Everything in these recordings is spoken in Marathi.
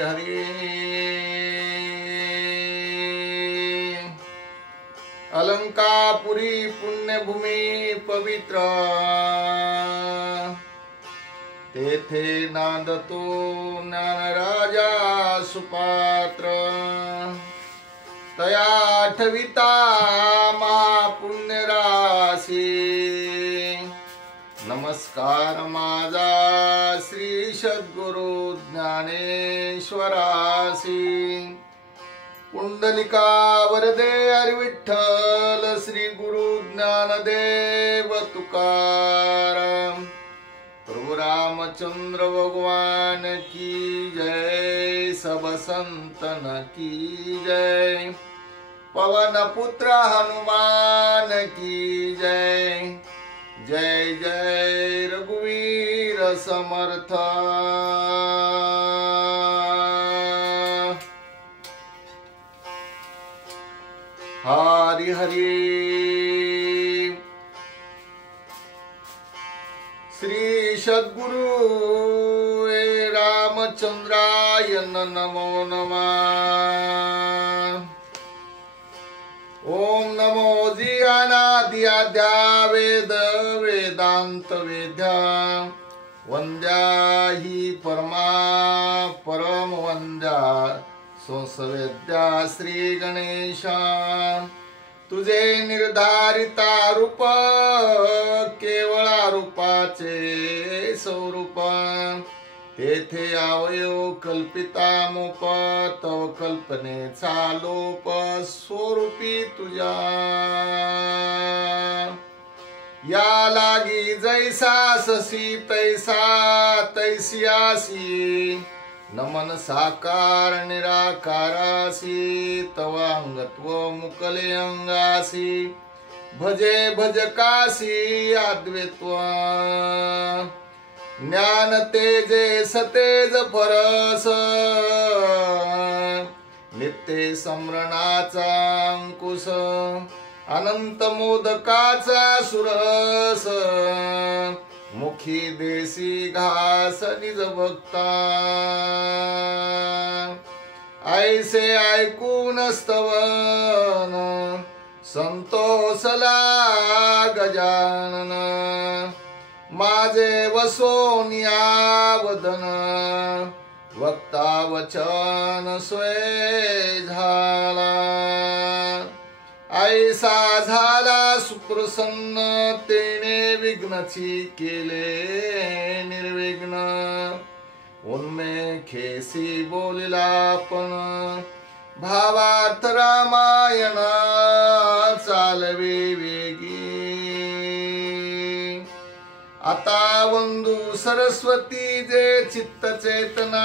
हरे अलंकापुरी पुण्यभूमी पवित्र तेथे नांदतो ज्ञानराजा सुपात्र तया आठविता महापुण्य राशी नमस्कार माझा श्री सद्गुरु ज्ञानेश्वरासी पुंडलिका वरदे हरी विठ्ठल श्री गुरु ज्ञानदेव तुकाराम प्रभु रामचंद्र भगवान की जय सब संतन की जय पवन पुत्र हनुमान की जय जय जय रघुवीर समर्थ हरि हरि श्री सद्गुरु रामचंद्राय नमो नमः। ओम नमो जियानाद्या वेद वेदांत वेद्या वंद्या ही परमा परम वंद्या संसवेद्या श्री गणेशा तुझे निर्धारिता रूप केवळा रूपाचे स्वरूप तेथे अवयव कल्पिता मोप तव कल्पनेचा लोप स्वरूपी तुझ्या या लागी जैसा ससी तैसा तैसियासी नमन साकार निराकारासी तव अंगत्व मुकले अंगासी भजे भजकासी अद्वैत्व ज्ञान तेजे सतेज फरस नित्य समरणाचा अंकुश अनंत मोदकाचा सुरस मुखी देसी घास निज भक्ता ऐसे ऐकून स्तवन संतोषला गजानन माझे वसोनिया वदन वक्ता वचन स्वय झाला ऐसा झाला सुप्रसन्न तेने विघ्नची केले निर्विघ्न उन्मेखेसी बोलिला पण भावार्थ रामायण चालवे वेगी आता वंदू सरस्वती जे चित्त चेतना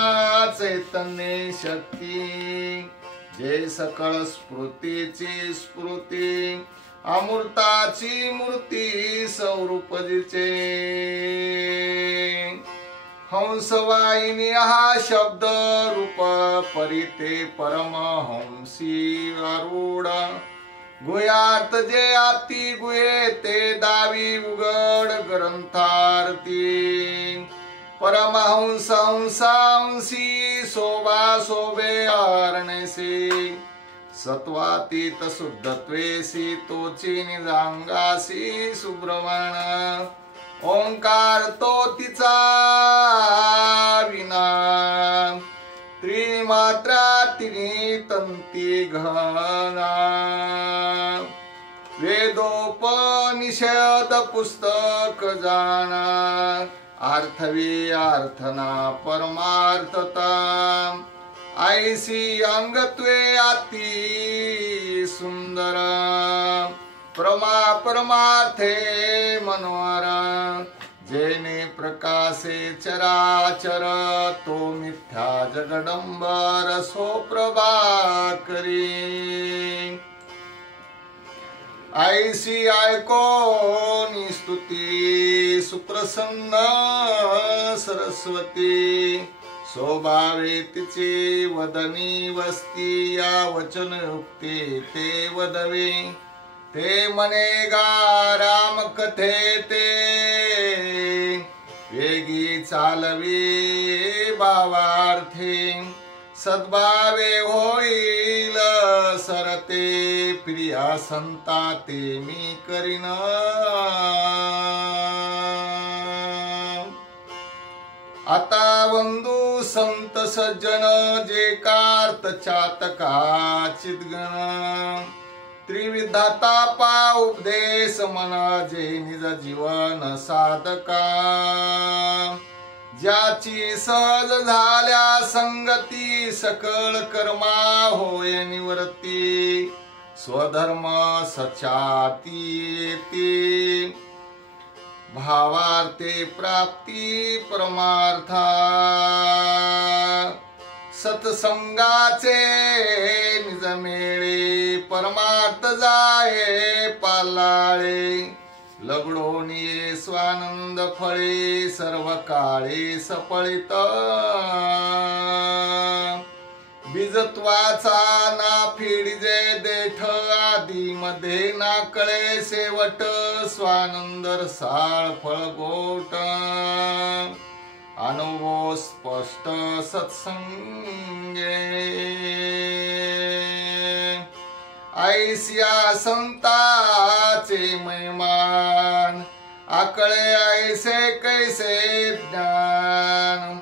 चैतन्य शक्ती जे सकळ स्फूर्तीची स्फूर्ती अमृताची मूर्ती स्वरूप जिचे हंसवाहिनी हा शब्द रूप परिते परमहंसी आरूढ गुह्यार्थ जे आती गुहे ते दावी उघड ग्रंथार्थी परमहंस हंसांसी शोभा शोभे आरणेसी सत्वातीत शुद्धत्वेसी तोची निजांगासी सुब्रमण ओंकार तो तिचा विना त्रिमात्रा तिन्ही तंती घना वेदोपनिषद पुस्तक जाना अर्थवी अर्थना परमार्थता ऐसी अंगत्वे अति सुंदर परमार्थे मनोहर जेने प्रकाशे चराचर तो मिथ्या जगदंबर सो प्रभाकरी ऐसी ऐकोनी स्तुती सुप्रसन्न सरस्वती शोभावे तिचे वदनी वस्ती या वचन युक्ती ते वदवे ते मने गा राम कथे ते वेगी चालवी भावार्थे सद्भावे होईल सरते प्रिया संता ते मी करीन आता वंदू संत सज्जन जे कार्त चातका चितगण त्रिविधाता पा उपदेश मना जे निज जीवन साधका ज्याची सहज झाल्या संगती सकळ कर्मा होय निवृत्ती स्वधर्म सचाती येती भावार्थे प्राप्ती परमार्था सत्संगाचे निज मेळे परमार्थ जाये पालाळे लगडोनिये स्वानंद फळे सर्व काळे सपळित बीजत्वाचा ना फिडजे देठ आदी मध्ये ना कळे शेवट स्वानंद साळ फळ गोट अनुभव स्पष्ट सत्संगे ऐसिया संताचे महिमान आकळे ऐसे कैसे ज्ञान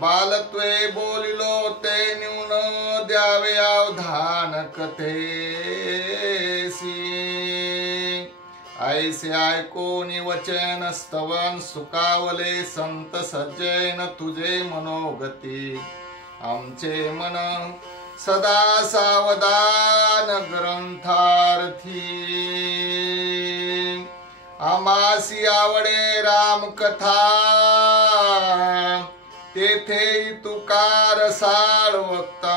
बालत्वे बोलिलो ते न्यून द्यावे अवधान कथेसी ऐसे ऐकोनी वचन स्तवन सुकावले संत सज्जन तुझे मनोगती आमचे मन सदा सावधान ग्रंथार्थी आमासी आवडे राम कथा तेथे तुकार साळ वक्ता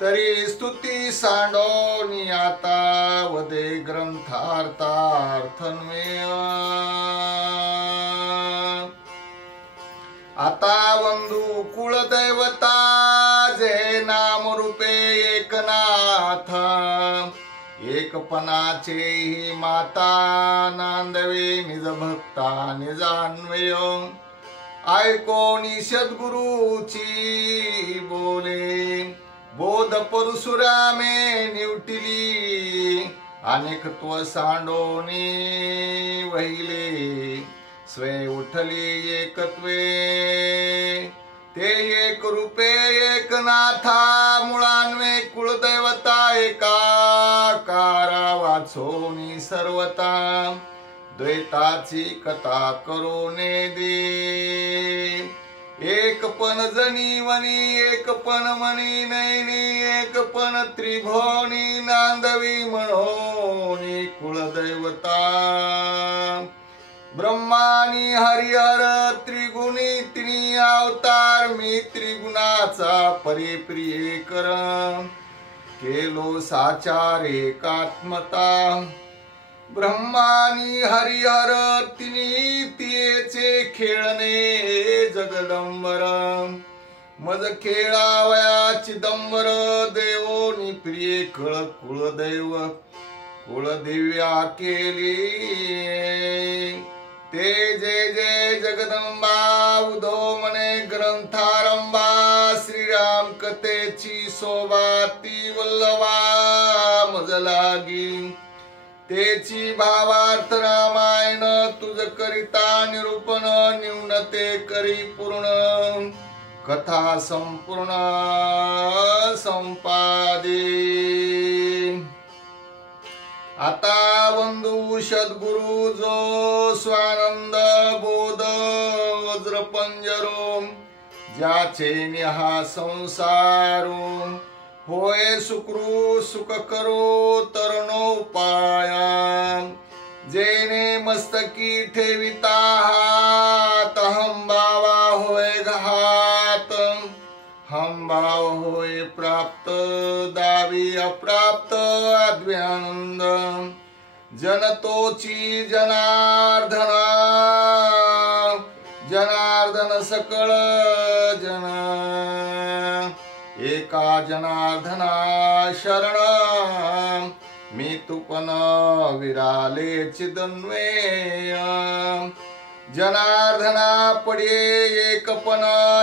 तरी स्तुती सांडोनी आता वदे ग्रंथार्थार्थन्वय आता वंदू कुलदैवता जे नाम रूपे एकनाथ एकपणाचे ही माता नांदवे निज भक्ता निजान्वय ऐकोनी सद्गुरुची बोले बोध परशुरामे निवटिली अनेकत्व सांडोनी वहिले स्वे उठली एकत्वे ते एक रूपे एक नाथा मुळान्वे कुलदैवता एकाकारा वाचोनी सर्वता द्वैताची कथा करोने दे एक पण जनी वनी एक पण मनी नैनी एक पण त्रिभुवनी नांदवी म्हणोनी कुलदैवता ब्रह्मानी हरिहर त्रिगुणी तिनी अवतार मी त्रिगुणाचा परिप्रिय कर केलो साचार एकात्मता ब्रह्मानी हरिहर तिनी तिचे खेळणे जगदंबर मज खेळावया चिदंबर देवोनी प्रिय कळ कुळदैव कुळदेव्या केली ते जय जय जगदंबा उदो मने ग्रंथारंभा श्रीराम कथेची शोभा ती वल्लवा मज लागी तेची भावार्थ रामायण तुझ करिता निरूपण न्यूनते करी पूर्ण कथा संपूर्ण संपादे आता वंदू सद्गुरु जो स्वानंद बोध वज्र पंजरो ज्याचे निहा संसारो होय सुकृ सुख करो तरणो पाया जेने मस्तकी ठेविता हात हंबावा होय घात हंबाव होय प्राप्त दावी अप्राप्त आद्व्यानंद जनतोची जनार्दना जनार्दन सकळ जन एका जनार्दना शरण मी तुपन विराले चिदन्वेय जनार्दना पडे एकपण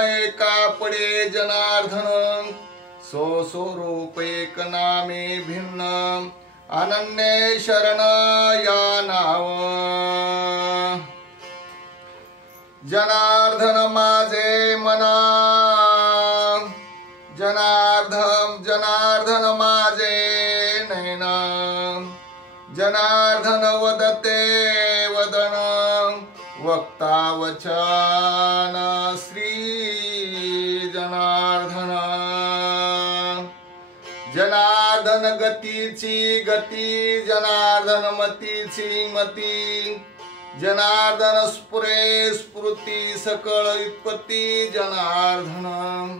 एका पडे जनार्दन सो स्वरूप एक नामे भिन्न अनन्य शरण या नाव जनार्दन माझे मना जनार्दन माझे नयन जनार्दन वदते वदन वक्ता वचन श्री जनार्दन जनार्दन गतीची गती जनार्दन मतीची मती जनार्दन स्फुरे स्फूर्ती सकळ उत्पत्ती जनार्दन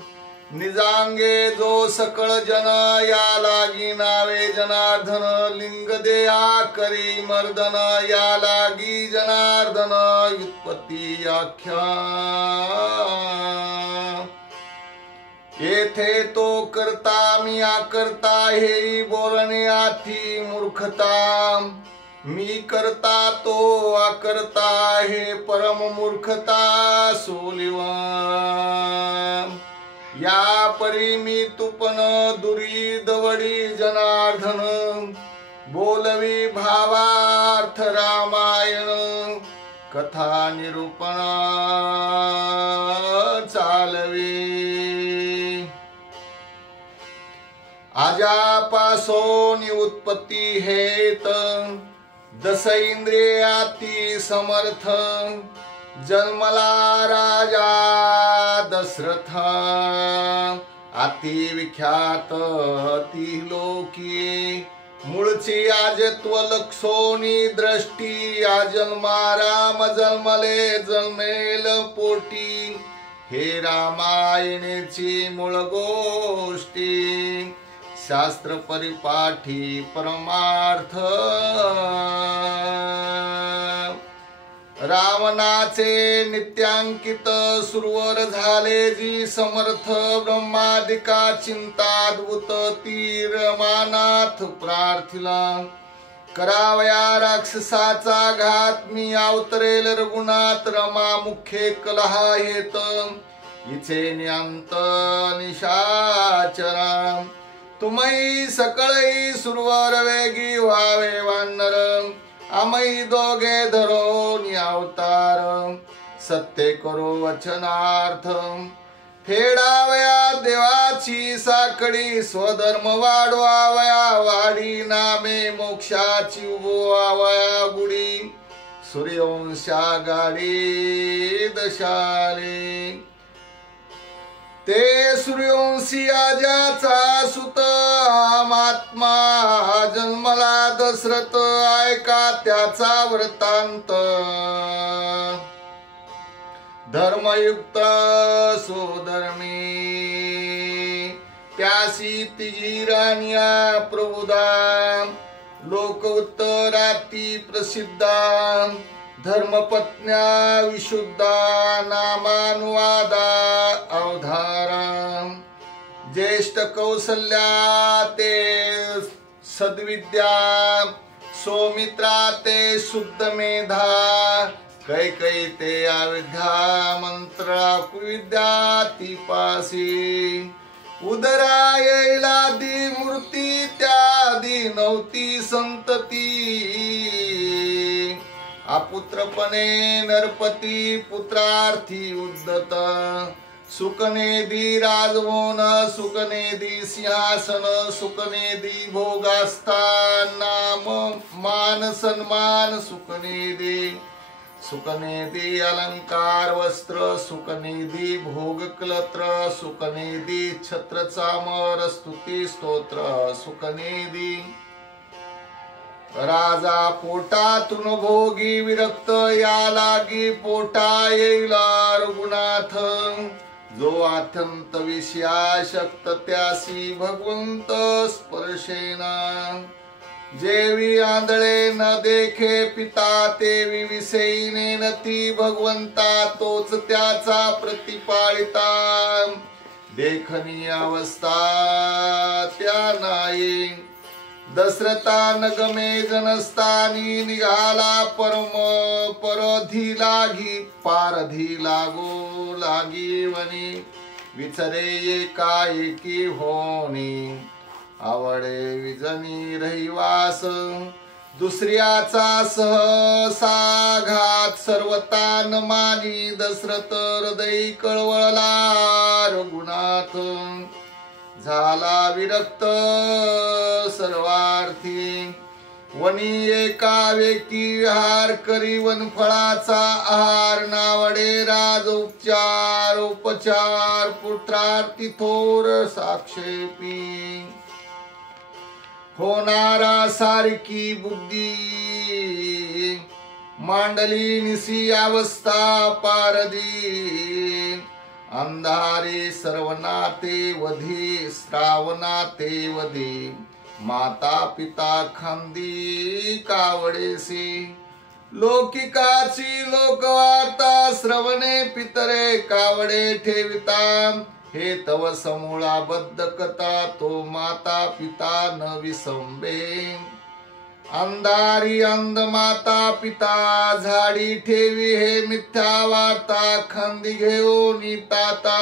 निजांगे जो सकळ जन या लागी नावे जनार्दन लिंग देया करी मर्दन या लागी जनार्दन उत्पत्ती आख्या येथे तो करता मी आकर्ता हे बोलणे आती मूर्खता मी करता तो आकर्ता हे परम मूर्खता सोलिवा या परी मी तुपन दुरी दवडी जनार्दन बोलवी भावार्थ रामायण कथा निरूपण चालवी आजापासून उत्पत्ती हेत दस इंद्रियाती समर्थ जन्मला राजा दशरथ अति विख्यात ती लोकी मूळची आजत्व लक्षोनी दृष्टी या जन्मा राम जन्मले जन्मेल पोटी हे रामायणेची मूळ गोष्टी शास्त्र परिपाठी परमार्थ रावणाचे नित्यांकित सुरवर झाले जी समर्थ ब्रह्मादिका चिंताद्भुत तीर मानाथ प्रार्थिला करावया राक्षसाचा घात मी अवतरेल रघुनाथ रमा मुखे कलहा येत इचे न्यांत निशाचरा तुम्ही सकळई सुरवर वेगी व्हावे वानर आम्ही दोघे धरो अवतार सत्य करो वचनार्थ फेडावया देवाची साखडी स्वधर्म वाढवावया वाढी नामे मोक्षाची उभवावया गुढी सूर्यवंशा गाडी दशाले ते सूर्यवंशी आजाचा सुत महात्मा जन्मला दशरथ ऐका त्याचा वृत्तांत धर्मयुक्त सोधर्मी त्यासी तिघी राण्या प्रभुदा लोक उत्तराती प्रसिद्धा धर्मपत्न्या विशुद्धा नामानुवादा अवधारा ज्येष्ठ कौसल्या ते सद्विद्या सौमित्रा ते शुद्ध मेधा कैकई ते अविद्या मंत्र कुविद्या ती पासी उदरा येईलादी मूर्ती त्यादी नवती संतती अपुत्रपणे नरपती पुत्रार्थी उद्धत सुकनेदी राजभवन सुकनेदी सिंहासन सुकनेदी भोगास्थान नाम मान सन्मान सुकनेदी सुकनेदी अलंकार वस्त्र सुकनेदी भोग क्लत्र सुकनेदी छत्र चामर स्तुती स्तोत्र सुकनेदी राजा पोटातून भोगी विरक्त या लागी पोटा येईला रघुनाथ जो अत्यंत विषयाशक्त त्यासी भगवंत स्पर्शेना जेवी आंधळे न देखे पिता तेवी विषयीने नती भगवंता तोच त्याचा प्रतिपाळिता देखनी अवस्था त्या नाही दशरथा नगमे जनस्थानी निघाला परधी लागी पारधी लागो लागी वनी विचरे एकाएकी होनी आवडे विजनी रहिवास दुसऱ्याचा सहसा घात सर्वता न मानी दशरथ हृदय कळवळला रघुनाथ झाला विरक्त सर्वार्थी वनी एका व्यक्ती विहार करी वनफळाचा आहार नावडे राज उपचार पुत्रार्थी थोर साक्षेपी होणारा सारखी बुद्धी मांडली निसी अवस्था पारदी अंधारे सर्वनाते वधी श्रावनाते वधी माता पिता खांदी कावडेसी लौकिकाची लोकवार्ता श्रवणे पितरे कावडे ठेविता हे तव समूळाबद्ध कथा तो माता पिता न विसंबे अंधारी अंध माता पिता झाडी ठेवी हे मिथ्या वार्ता खांदी घेऊन ताता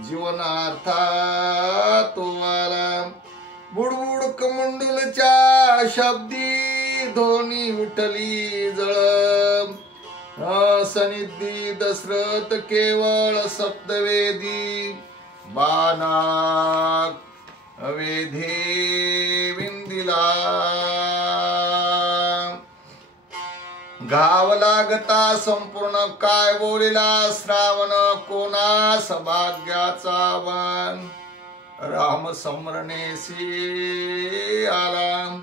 जीवनार्था तो आला बुडबुड कमंडलच्या शब्दी ध्वनी उठली जळ सनिधी दशरथ केवळ सप्तवेदी बाना वेधे विंदिला घाव लागता संपूर्ण काय बोलिला श्रावण कोणास भाग्याचा वन राम समरणेसी आला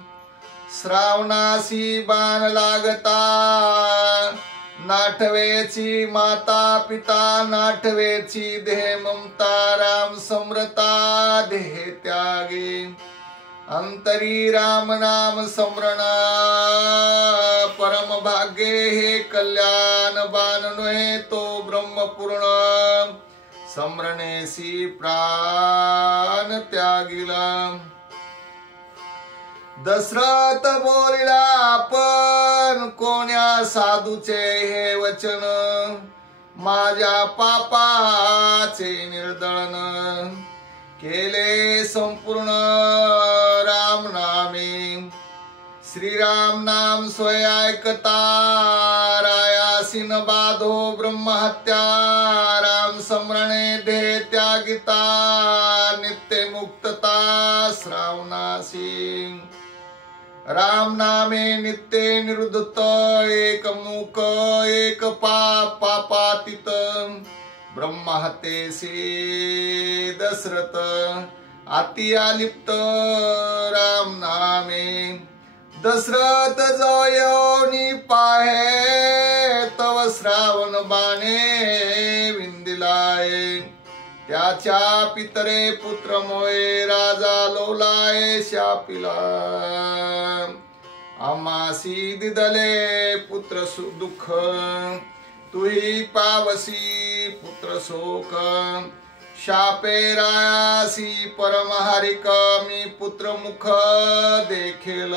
श्रावणासी बाण लागता नाठवेची माता पिता नाठवेची देह ममता राम समरता देह त्यागे अंतरी राम नाम समरणा परम भाग्ये हे कल्याण बाण नोहे तो ब्रह्मपूर्ण समरणेसी प्राण त्यागिला दशरथ बोलिला आपण कोण्या साधूचे हे वचन माझ्या पापाचे निर्दळन केले संपूर्ण राम नामे श्रीराम नाम स्वय ऐकता रायासी न बाधो ब्रह्महत्या राम समरणे देह त्यागिता नित्य मुक्तता श्रावणासी राम नामे नित्य निरुद्धत एक मुख एक पापातीत ब्रह्महत्येसी दशरथ अति आलिप्त राम नामे दशरथ जयोनी पाहे तव श्रावण बाणे विंदिलाय त्याच्या पितरे पुत्र मोये राजा लोलाय शापिला आमासी दिदले पुत्र दुःख तुही पावसी पुत्र शोक शापे रायासी परमहारिक मी पुत्र मुख देखेल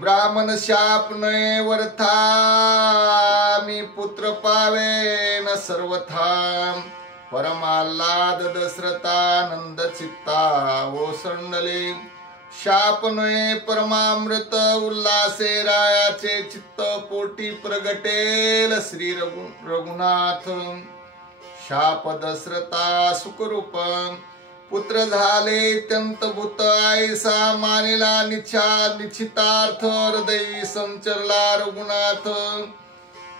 ब्राह्मण शाप नये वरथा मी पुत्र पावे न सर्वथा परमाल्लाद दशरथानंद चित्ता ओसंडले शाप नये परमामृत उल्लासे रायाचे चित्त पोटी प्रगटेल श्री रघुनाथ शाप दशरथा सुखरूप पुत्र झाले अत्यंत भूत आईसा मानिला निश्चितार्थ हृदय संचरला रघुनाथ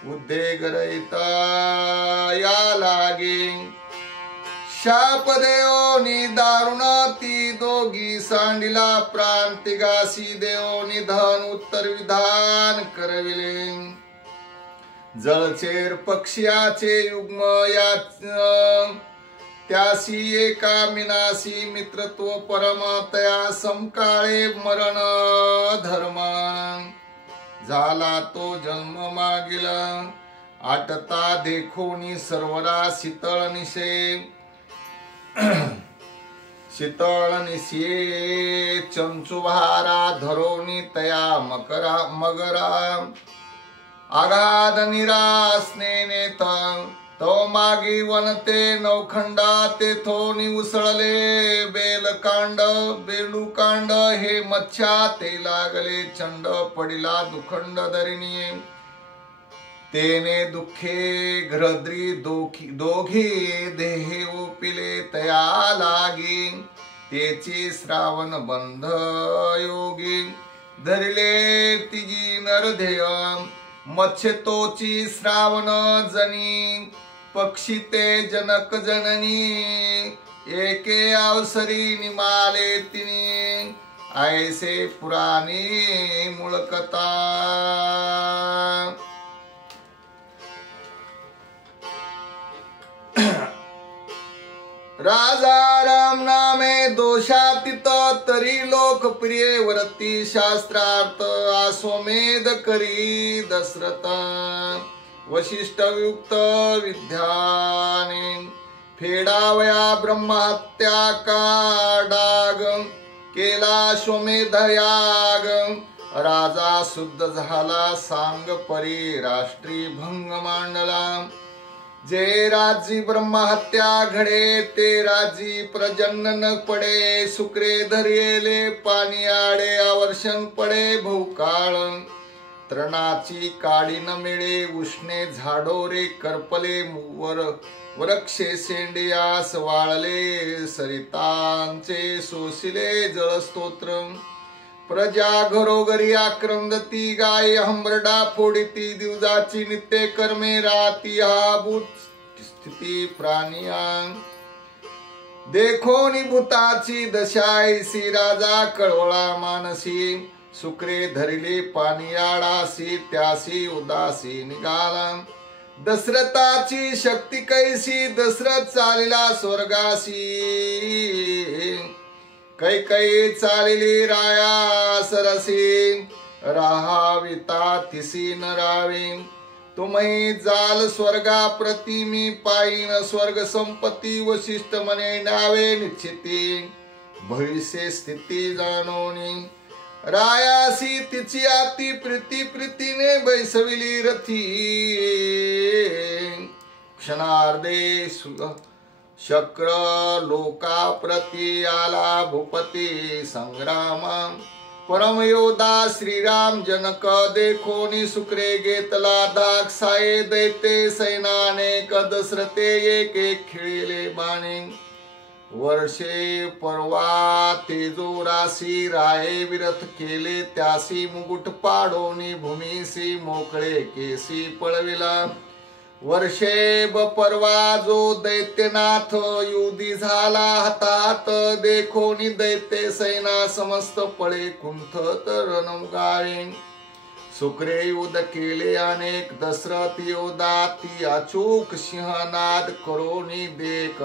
उद्वेग रहिता या लागे शाप देवनी दारुण ती दोघी सांडिला प्रांतिगासी देवनी धन उत्तर विधान करविले जळचेर पक्ष्याचे युग्म या त्यासी एका मिनासी मित्रत्व परमतया समकाळे मरण धर्म झाला तो जन्म मागिला आटता देखोनी सर्वरा शीतळ निशे शीतळ निशिये चंचुभारा धरोनी तया मगरा आगाध निरासने तो मागी वनते नवखंडा तेथोनी उसळले बेलूकांड हे मच्छा ते लागले चंड पडिला दुखंड धरिणी तेने दुःखे घ्रद्री दोघी देहे ओपिले तया लागी तेची श्रावण बंध योगी धरिले तिजी नरधेय मत्स्य तोची श्रावण जनी पक्षी ते जनक जननी एके अवसरी निमाले तिनी ऐसे पुराणी मूळकथा राजा राम नामे दोषातीत तरी लोकप्रिय वर्ती शास्त्रार्थ आश्वमेध करी दशरथ वशिष्ठ युक्त विद्याने फेडावया ब्रह्महत्या का डाग केला अश्वमेधयाग राजा शुद्ध झाला सांग परी राष्ट्री भंग मांडला जे राजी ब्रह्महत्या घडे ते राजी प्रजन्न न पडे सुक्रे धरियेले पाणी आडे आवर्षण पडे भूकाळ तृणाची काडी न मिळे उष्णे झाडोरे करपले वृक्षे शेंडियास वाळले सरितांचे सोसिले जलस्तोत्र प्रजा घरोघरी आक्रंदती गाय हंबरडा फोडिती दिवजाची नित्य कर्मे राती हा भूत स्थिती प्राणिया देखोनी भूताची दशाईसी राजा कळवळा मानसी सुक्रे धरिले पानियाडासी त्यासी उदासी निघाला दशरथाची शक्ती कैसी दशरथ चालिला स्वर्गासी कैकई चालिली राया सरसी राहाविता तिसी न रावी तुम्ही जाल स्वर्गा प्रतिमी पायीन स्वर्ग संपत्ती वशिष्ठ मने नावे निश्चिती भविष्य स्थिती जाणोनी रायासी तिची आती प्रीतीने बैसविली रथी क्षणार्धे शक्र लोका प्रति आला भूपती संग्राम परमयोधा श्रीराम जनक देखोनी सुक्रे घेतला दाग साये दैते सैनानेक दशरथे एक एक खिळले बाणे वर्षे परवा तेजो राशी राये विरथ केले त्यासी मुकुट पाडोनी भूमीसी मोकळे केसी पळविला वर्षे परवा जो दैत्यनाथ युधी झाला हातात देखोनी दैत्य सैना समस्त पळे कुंठत रणगाळे सुक्रे युद्ध केले अनेक दशरथ योधा ती अचूक सिंहनाद करोनी देख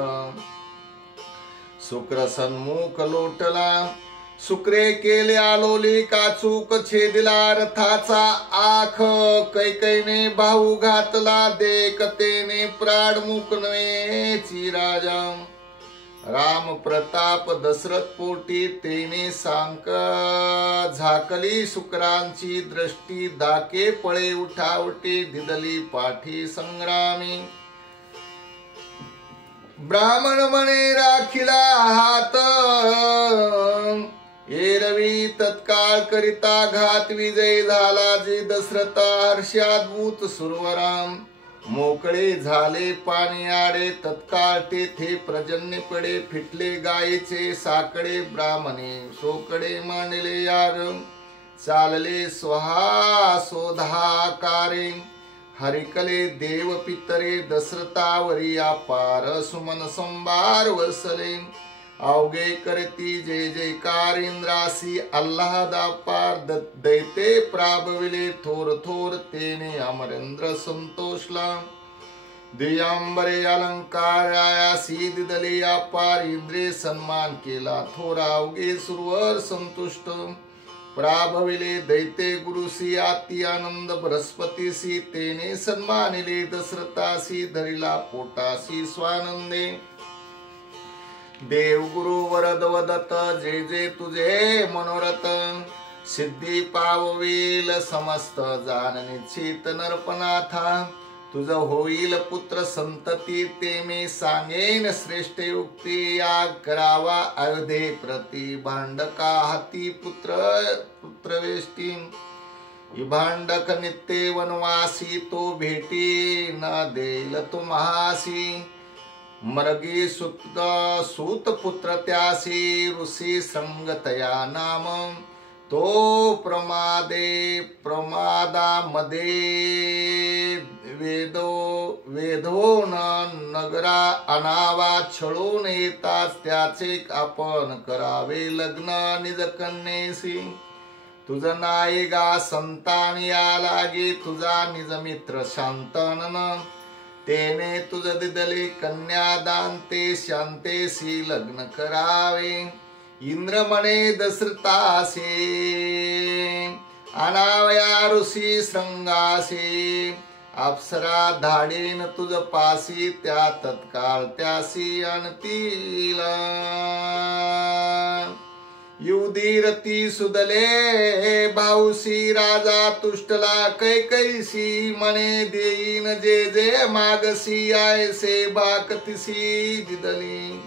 शुक्र सन्मुख लोटला सुक्रे केले आलोली काचूक छेदिला रथाचा आख कैकैने भाऊ घातला देखतेने प्राण मुकनवेची राजा राम प्रताप दशरथ पोटी तेने सांक झाकली शुक्रांची दृष्टी दाके पळे उठावटी दिदली पाठी संग्रामी ब्राह्मण मने राखिला हात एरवी तत्काळ करिता घात विजय झाला जे दशरथा हर्षाद्भुत सुरवराम मोकळे झाले पाणी आडे तत्काळ तेथे प्रजन्य पडे फिटले गायीचे साकडे ब्राह्मणे सोकडे मांडले याग चालले स्वहा शोधाकारे हरिकले देव पितरे दशरथावरी अपार सुमन संभार वसले अवघे करती जय जयकार इंद्रासी अल्लादा पार दैते प्राबविले थोर थोर तेने अमरेंद्र संतोषला दियांबरे अलंकारायासी दिदले अपार इंद्रे सन्मान केला थोरा अवघे सुरवर संतुष्ट प्राभविले दैते गुरुसी आती आनंद बृहस्पतीसी तेने सन्मानिले दशरथासी धरिला पोटासी स्वानंदे देव गुरु वरद वदत जे जे तुझे मनोरथ सिद्धी पाववील समस्त जाण निश्चित नरपनाथा तुझ होईल पुत्र संतती ते मी सांगेन श्रेष्ठ युक्ती या करावा अयोध्ये प्रति भांडका हाती पुत्र वेष्टी भांडक नित्य वनवासी तो भेटी न देईल तुम्हासी मर्गी सूत पुत्र त्यासी ऋषी संगतया नाम तो प्रमादामध्ये वेधो नगरा अनावा छळून येताच त्याचे आपण करावे लग्न निज कन्येसी तुझ नाही गा संतान या लागे तुझा निज मित्र शांतनन तेने तुझ दिदली कन्यादान ते शांतेसी लग्न करावे इंद्र म्हणे दशरथासे अनावया ऋषी श्रंगासे अप्सरा धाडेन तुझ पासी त्या तत्काळ त्यासी आणतीला युधिरती सुदले भाऊसी राजा तुष्टला कैकैसी म्हणे देईन जे जे मागसी आयसे बाकतिसी दिदली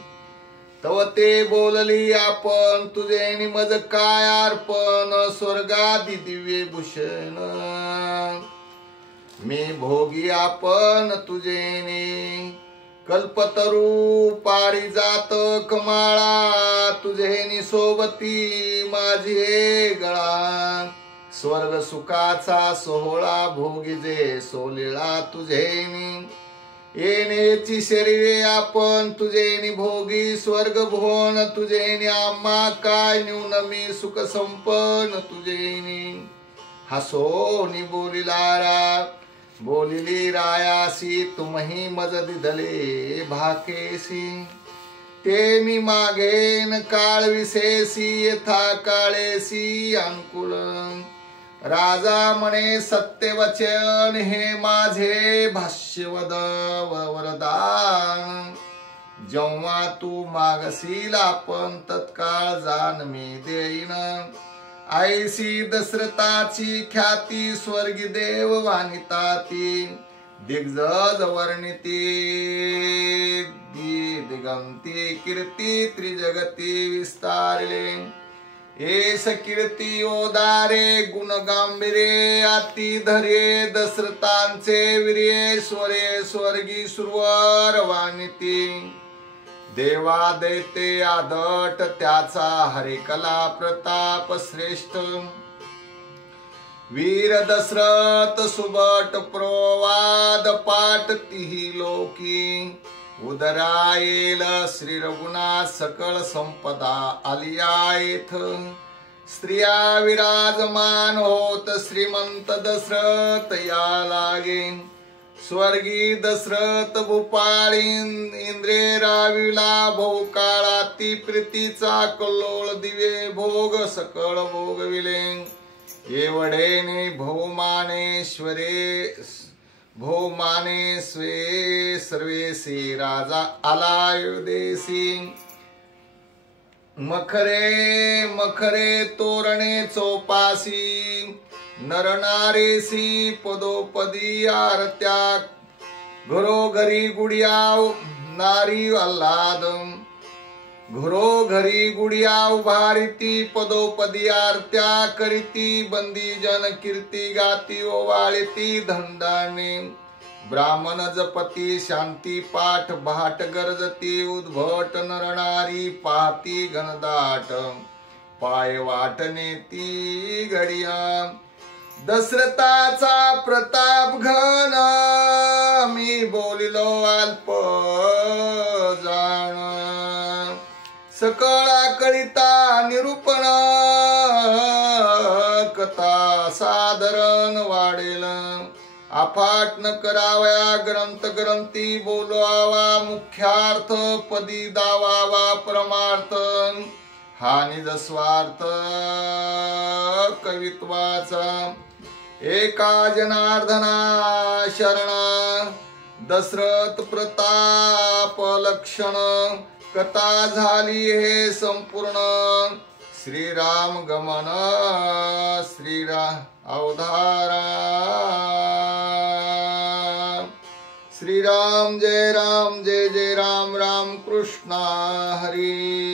तव ते बोलली आपण तुझे निमज काय अर्पण स्वर्गादी दिव्य भूषण मी भोगी आपण तुझेने कल्पतरू पारिजात कमाळा तुझेनी सोबती माझे गळा स्वर्ग सुखाचा सोहळा भोगिजे सोलिळा तुझेनी येण्याची शरीरे आपण तुझेनी भोगी स्वर्ग भुवन तुझेनी आम्हा काय न्यून मी सुख संपन्न तुझेनी हसोनी बोलिली रायासी तुम्ही मज दिधले भाकेसी ते मी मागेन काळ विशेषी यथा काळेसी अनुकूल राजा म्हणे सत्यवचन हे माझे भाष्यवद वरदान जेव्हा तू मागशील आपण तत्काळ जाण मी देईन ऐसी दशरथाची ख्याती स्वर्गी देव वानिता ती दिग्गज वर्णिती दिगंती कीर्ती त्रिजगती विस्तारले एस कीर्ती ओदारे गुण गांभीरे अति धरे दशरथांचे वीर्ये स्वरे स्वर्गी सुरवर वानिती देवा दैते आदट त्याचा हरिकला प्रताप श्रेष्ठ वीर दशरथ सुबट प्रोवाद पाठ तिही लोकी उदरायेल श्री रघुनाथ सकळ संपदा आलियायथ स्त्रिया विराजमान होत श्रीमंत दशरथ या लागे स्वर्गी दशरथ भूपाळी इंद्रे राविला भोकाळाती प्रीतीचा कल्लोळ दिवे भोग सकळ भोगविले एवढेने भौमाने स्वे सर्वेसी राजा आलायुदेसी मखरे तोरणे चौपासी नरनारेसी पदोपदी आरत्या घरोघरी गुडियाव नारी आल्हाद घरोघरी गुडियाव भारती पदोपदी आरत्या करीती बंदी जन कीर्ती गाती ओवाळती धंडाने ब्राह्मण जपती शांती पाठ भाट गरजती उद्भट नरनारी पाहती घनदाट पाय वाटणे ती घडिया दशरथाचा प्रताप घन मी बोलिलो अल्प जाण सकळा कळिता निरूपण कथा साधारण वाढेल अफाट न करावया ग्रंथ ग्रंथी बोलवावा मुख्यार्थ पदी दावावा परमार्थ हा निज स्वार्थ कवित्वाचा एका जनार्दना शरणा दशरथ प्रताप लक्षण कथा झाली हे संपूर्ण श्रीराम गमन श्रीराम अवधारा श्रीराम जय जय राम राम कृष्ण हरी